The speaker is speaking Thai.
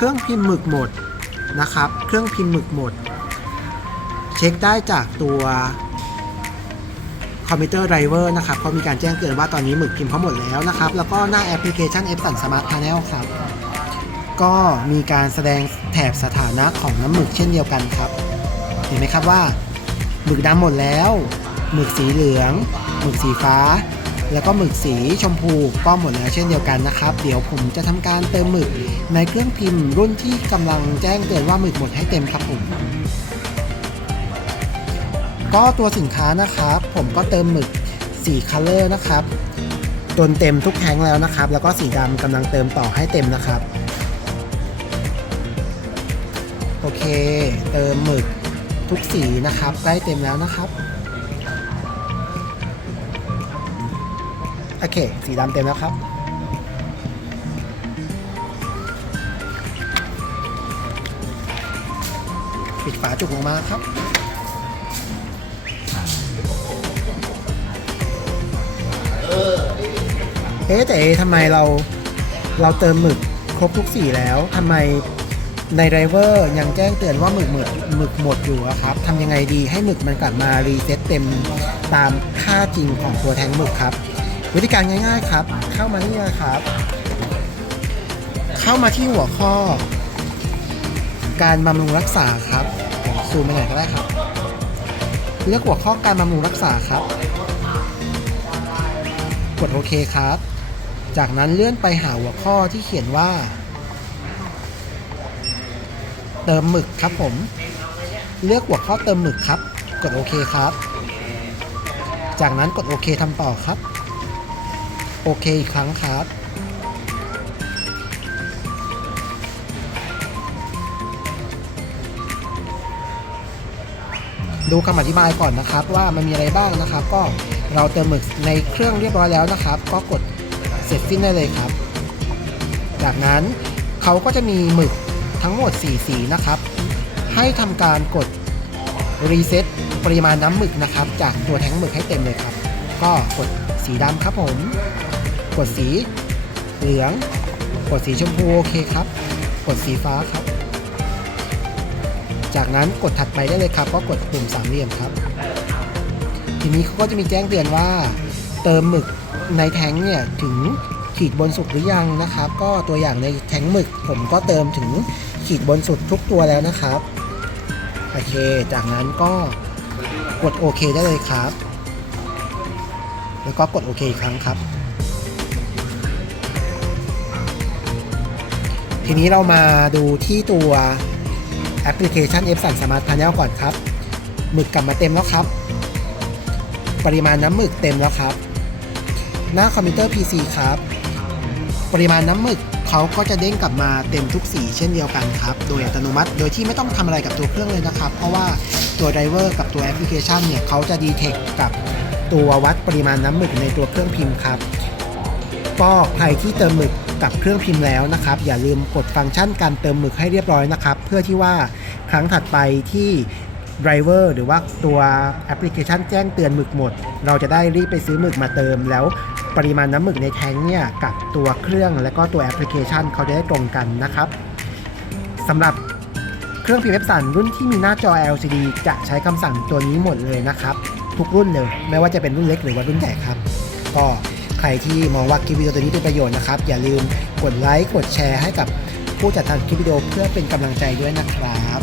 เครื่องพิมพ์หมึกหมดนะครับ เครื่องพิมพ์หมึกหมด เช็คได้จากตัวคอมพิวเตอร์ไดรเวอร์นะครับเขามีการแจ้งเตือนว่าตอนนี้หมึกพิมพ์เขาหมดแล้วนะครับ แล้วก็หน้าแอปพลิเคชัน e p s o n Smart Panel ครับ ก็มีการแสดงแถบสถานะของน้ำหมึกเช่นเดียวกันครับ เห็นไหมครับว่าหมึกดำหมดแล้ว หมึกสีเหลือง หมึกสีฟ้า แล้วก็หมึกสีชมพูก็หมดแล้วเช่นเดียวกันนะครับ เดี๋ยวผมจะทำการเติมหมึกในเครื่องพิมพ์รุ่นที่กำลังแจ้งเตือนว่าหมึกหมดให้เต็มครับผมก็ตัวสินค้านะครับ ผมก็เติมหมึกสีคัลเลอร์นะครับจนเต็มทุกแทงแล้วนะครับ แล้วก็สีดำกำลังเติมต่อให้เต็มนะครับ โอเค เติมหมึกทุกสีนะครับใกล้เต็มแล้วนะครับ โอเค สีดำเต็มแล้วครับ ปิดฝาจุกลงมาครับ เอ๊ะแต่เอ๊ะทำไมเราเราเติมหมึกครบทุกสีแล้วทำไมในไดรเวอร์ยังแจ้งเตือนว่าหมึกหมดหมึกหมดอยู่อะครับทำยังไงดีให้หมึกมันกลับมารีเซ็ตเต็มตามค่าจริงของตัวแทงหมึกครับ วิธีการง่าย ๆครับ เข้ามานี่เลยครับ เข้ามาที่หัวข้อ การบำรุงรักษาครับซูมไปไหนก็ได้ครับ เลือกหัวข้อการบำรุงรักษาครับ กดโอเคครับ จากนั้นเลื่อนไปหาหัวข้อที่เขียนว่า เติมหมึกครับผม เลือกหัวข้อเติมหมึกครับ กดโอเคครับ จากนั้นกดโอเคทำต่อครับ โอเคอีกครั้งครับดูคำอธิบายก่อนนะครับว่ามันมีอะไรบ้างนะครับ ก็เราเติมหมึกในเครื่องเรียบร้อยแล้วนะครับ ก็กดเสร็จสิ้นได้เลยครับ จากนั้นเขาก็จะมีหมึกทั้งหมด 4 สีนะครับ ให้ทำการกดรีเซ็ตปริมาณน้ำหมึกนะครับ จากตัวแท้งหมึกให้เต็มเลยครับ ก็กดสีดำครับผม กดสีเหลืองกดสีชมพูโอเคครับกดสีฟ้าครับ จากนั้นกดถัดไปได้เลยครับ ก็กดปุ่มสามเหลี่ยมครับ ทีนี้เขาก็จะมีแจ้งเตือนว่า เติมหมึกในแท้งเนี่ยถึงขีดบนสุดหรือยังนะครับ ก็ตัวอย่างในแท้งหมึก ผมก็เติมถึงขีดบนสุดทุกตัวแล้วนะครับ โอเค จากนั้นก็กดโอเคได้เลยครับ แล้วก็กดโอเคอีกครั้งครับ ทีนี้เรามาดูที่ตัวแอปพลิเคชัน f 3 Smart Panel ก่อนครับ หมึกกลับมาเต็มแล้วครับ ปริมาณน้ำหมึกเต็มแล้วครับ หน้าคอมพิวเตอร์ PC ครับ ปริมาณน้ำหมึกเขาก็จะเด้งกลับมาเต็มทุกสีเช่นเดียวกันครับ โดยอัตโนมัติ โดยที่ไม่ต้องทำอะไรกับตัวเครื่องเลยนะครับ เพราะว่าตัวไดรเวอร์กับตัวแอปพลิเคชันเนี่ยเขาจะดีเทคกับตัววัดปริมาณน้ำหมึกในตัวเครื่องพิมพ์ครับ ก็ใครที่เติมหมึก กับเครื่องพิมพ์แล้วนะครับ อย่าลืมกดฟังก์ชันการเติมหมึกให้เรียบร้อยนะครับ เพื่อที่ว่าครั้งถัดไปที่ไดรเวอร์หรือว่าตัวแอปพลิเคชันแจ้งเตือนหมึกหมด เราจะได้รีบไปซื้อหมึกมาเติม แล้วปริมาณน้ำหมึกในแทงเนี่ยกับตัวเครื่องและก็ตัวแอปพลิเคชันเขาจะได้ตรงกันนะครับสำหรับเครื่องพิมพ์เว็บสันรุ่นที่มีหน้าจอ LCD จะใช้คำสั่งตัวนี้หมดเลยนะครับ ทุกรุ่นเลยไม่ว่าจะเป็นรุ่นเล็กหรือว่ารุ่นใหญ่ครับ ก็ ใครที่มองว่าคลิปวิดีโอตัวนี้เป็นประโยชน์นะครับ อย่าลืมกดไลค์กดแชร์ให้กับผู้จัดทำคลิปวิดีโอเพื่อเป็นกำลังใจด้วยนะครับ